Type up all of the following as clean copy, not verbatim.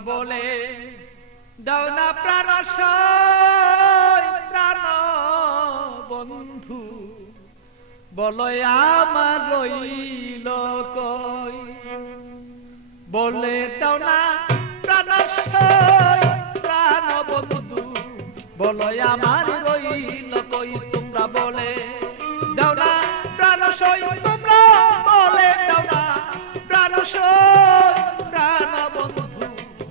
বলে দাও না প্রাণ প্রাণ বন্ধু বলো আমার রইল কই বলে দাও না প্রাণ প্রাণ বন্ধু বলো আমার রইল কই তোমরা বলে দাও না প্রাণ তোমরা বলে দাও না প্রাণ প্রাণ বন্ধু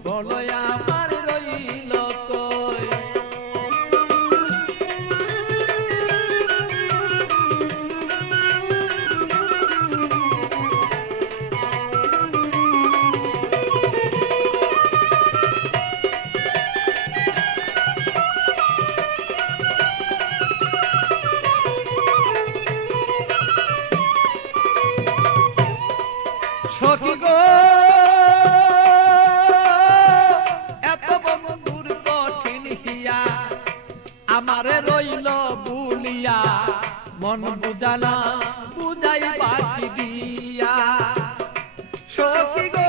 বলো আমার রইল কই সখী গো এত বন্ধুর কঠিন হিয়া আমারে রইল বুলিয়া মন বুঝালা বুঝাই বাকি দিয়া সখী গো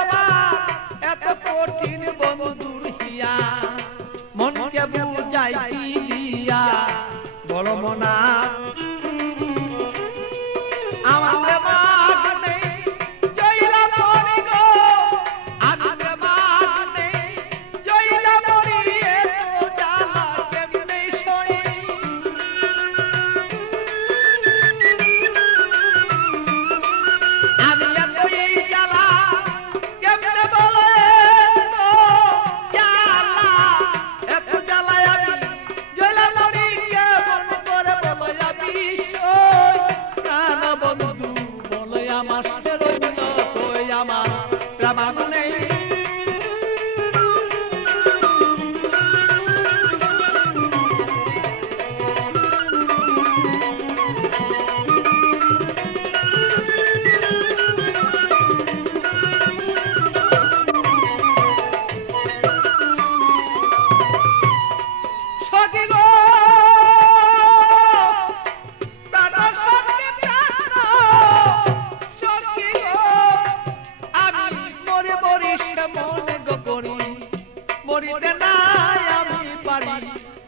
আমার এত কঠিন বন্ধুর হিয়া মনকে বুঝাই কি দিয়া বল মনা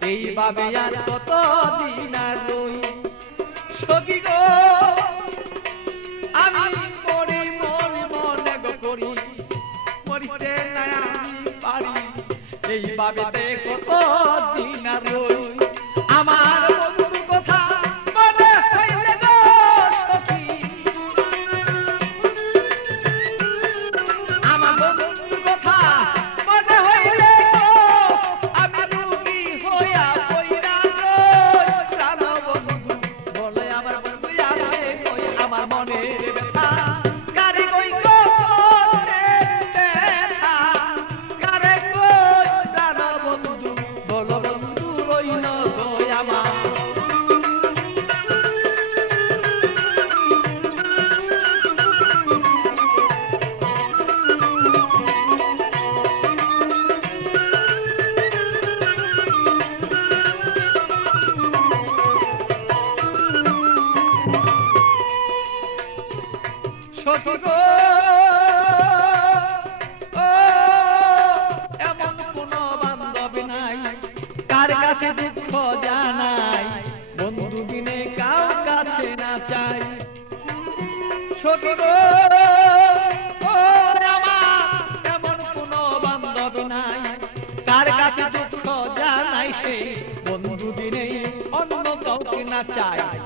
এইভাবে আর কত দিন আর রই সখী গো আমি মরি মরি মনে গো করি মরিতে না আমি পারি এইভাবে কত দিন আর রই আমার বন্ধুর কথা মনে হইলে গো সখী আমার বন্ধুর কথা মনে হইলে গো আমি রুগী হইয়া পইরা রই প্রাণ বন্ধু বলে আমার বন্ধু আছে কই আমার মনের ব্যথা কারে কই গো ব্যথা কারে কই প্রাণ বন্ধু বলো বন্ধু রইল কই আমার সখী গো এমন কোন বান্ধব নাই কার কাছে দুঃখ জানাই বন্ধু বিনে কার কাছে না চাই সখী গো আমার এমন কোন বান্ধব নাই কার কাছে দুঃখ জানাই সে বন্ধু বিনে অন্য কাউকে না চাই